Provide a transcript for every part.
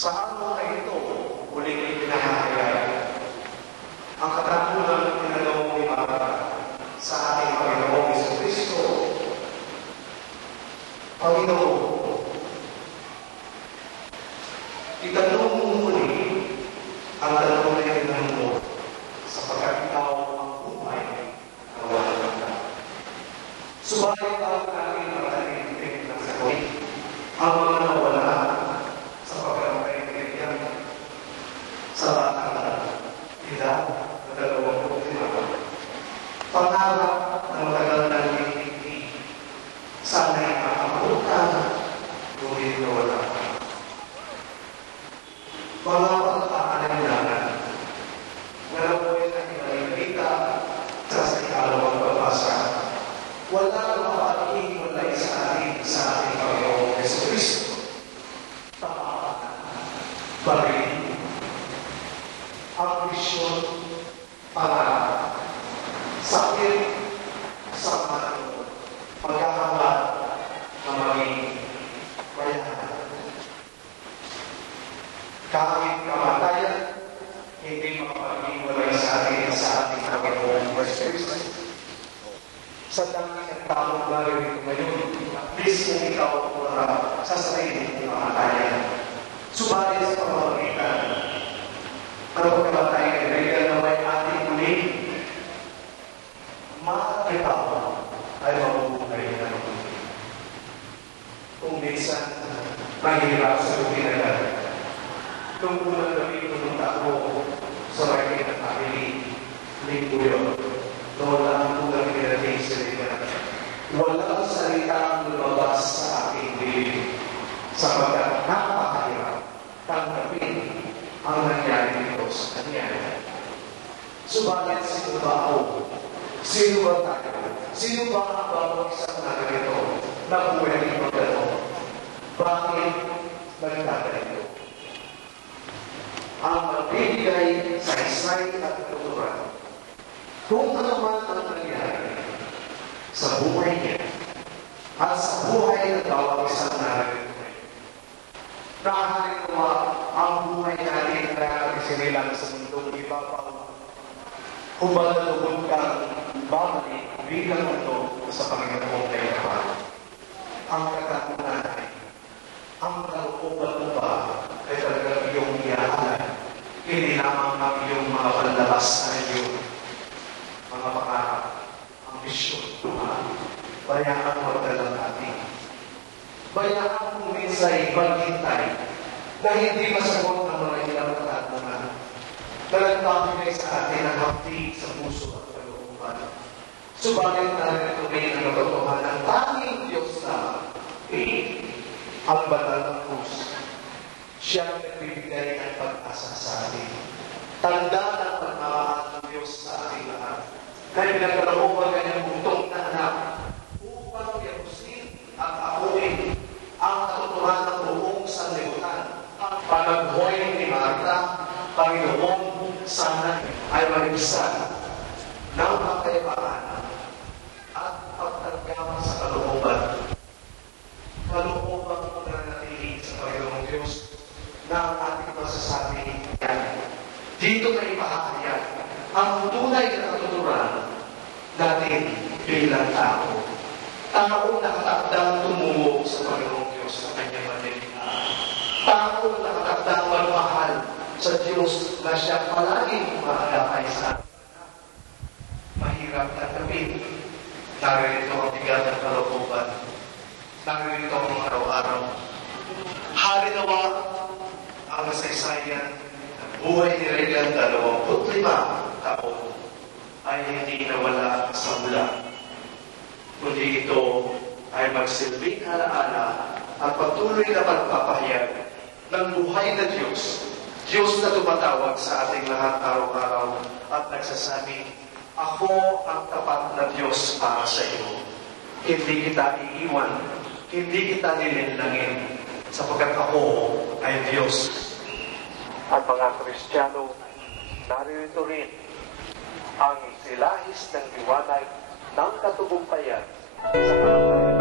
Sa araw na ito, muling pinahahayag ang katapusang ng pinagawang imaga sa ating Panginoong Jesucristo. Panginoon, itanong mo muli ang tanong na itanong mo sapagkat ikaw ang buhay na walang hanggan. Subalit ang aking matalitin ng sagot, ang mga nawala sa pagkakaintindihan sa batang edad na 25. Pangarap na matagal ng hindi, sana'y makapunta, ngunit nawala. Mga pagkakalandanan na nabuhay na ibalita sa ikalawang pagbasa, wala mapag-iwalay sa ating Panginoong Jesucristo. Baril ang misyon para sakit sa mga pagkakawa na maging bayaran. Kahit kamatayan, hindi makapag-iwalay sa ating Panginoong Jesucristo. Sa dami ng taong narito ngayon, mismo ikaw wala sa sarili ng kamatayan. Subalit sa pamamagitan, ang pagkamatay ay regal na may ating muli, makakitaw ay mabubuhay na muli. Kung minsan, mahirap sa luminagan, nung unang gabi pumunta ako sa Market at Family, linggo yun, wala ang unang pinatay sa liganan. Walang salita ang lumabas sa aking bibig, sapagkat napakahirap tanggapin ang nangyari dito sa kanya. Subalit, sino ba ako? Sino ba tayo? Sino ba ang bawang isang naganito na buhay ng magdalo? Bakit nagkaganito? Ang magbibigay sa isay at katuturan kung ano man ang nangyari sa buhay niya at sa buhay ng bawang isang naganito. Nakahalit naman ang buhay natin na isinilang sa mundong ibabaw. Huwag lubog kang babalik bilang mundo sa Panginoong Kayaman. Ang katapunan ay, ang kalooban mo ba ay talagang iyong iyahalan, hindi lamang ang iyong mga panlabas na iyong mga pangarap, ang misyon, bayaan magdalang ating. Bayaan kung minsa'y maghintay na hindi masagot ang mga ilang katanungan na nagpapigay sa atin ang hapdi sa puso at kalooban. Subalit narito rin ang katotohanan ng tanging Diyos na ang banal ng krus. Siya ang nagbibigay ng pag-asa sa atin. Tanda ng pagmamahal ng Diyos sa ating lahat. Kaya pinagkalooban kanyang butong na anak upang yakusin at akuin ang katuturan ng buong sanlibutan. Ang panagbuhay ni Marta, Panginoon, sana ay maligsan ng kapayapaan at pagtagama sa kalooban. Kalooban mo na natili sa Panginoong Diyos na ang ating masasabi yan. Dito na ipahayag ang tunay na katuturan natin bilang tao. Taong nakatakdang tumungo sa Panginoong Diyos sa kanyang manilihan. Taong nakatakdang magmahal sa Diyos na siya palaging maagapay sa atin. Mahirap tanggapin. Narito ang bigat ng kalooban. Narito ang araw-araw. Halinawa ang masaysayan ng buhay ni Regan 25 taon ay hindi nawala sa mula. Kundi ito ay magsilbing alaala at patuloy na pagpapahayag ng buhay na Diyos. Diyos na tumatawag sa ating lahat araw-araw at nagsasabi, ako ang tapat na Diyos para sa iyo. Hindi kita iiwan, hindi kita nilinlangin, sapagkat ako ay Diyos. At mga Kristiyano, narito rin ang silahis ng liwanag ng katugumpayan sa kamatayan.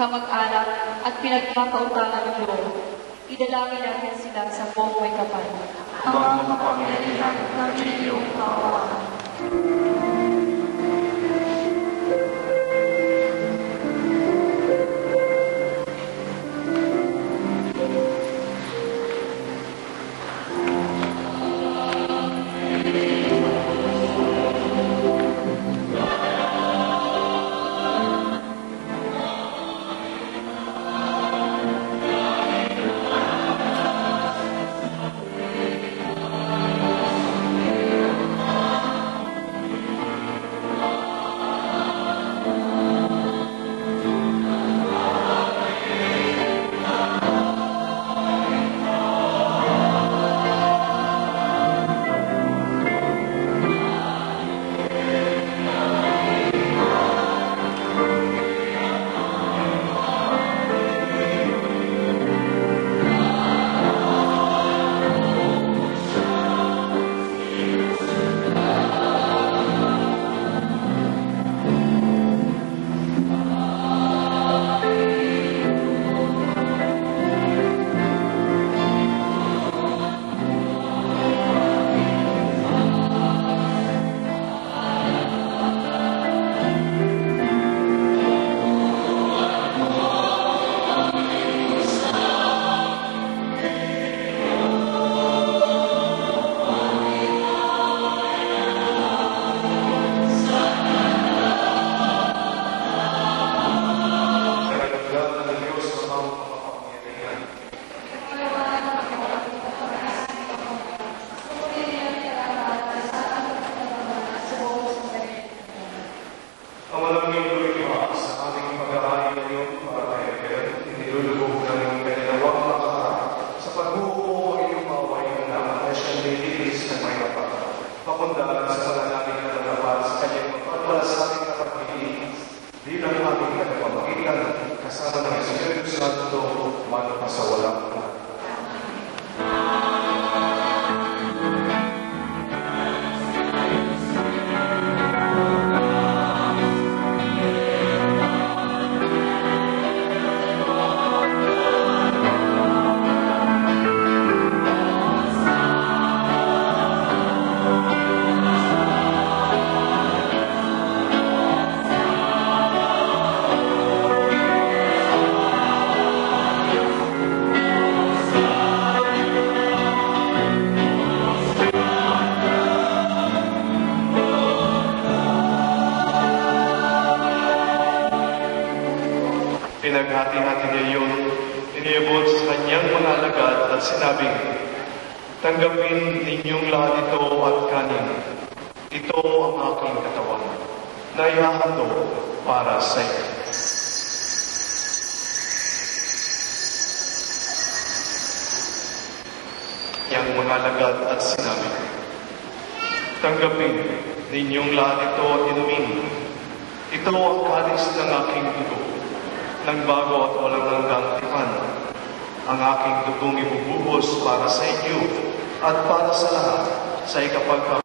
kamag-anak at pinagkakautangan ng loob. Idalangin natin sila sa buong may kapal. Amang makapangyarihan ng iyong kaawaan. Pinaghati-hati niya yun, iniabot sa kanyang mga alagad at sinabing, "Tanggapin ninyong lahat ito at kanin. Ito ang aking katawan, na ihahandog para sa inyo." Yang mga alagad at sinabi, "Tanggapin ninyong lahat ito at inumin. Ito ang kalis ng aking dugo, ng bago at walang hanggang tipan. Ang aking dugong ibubuhos para sa inyo at para sa lahat sa ikapagkakaroon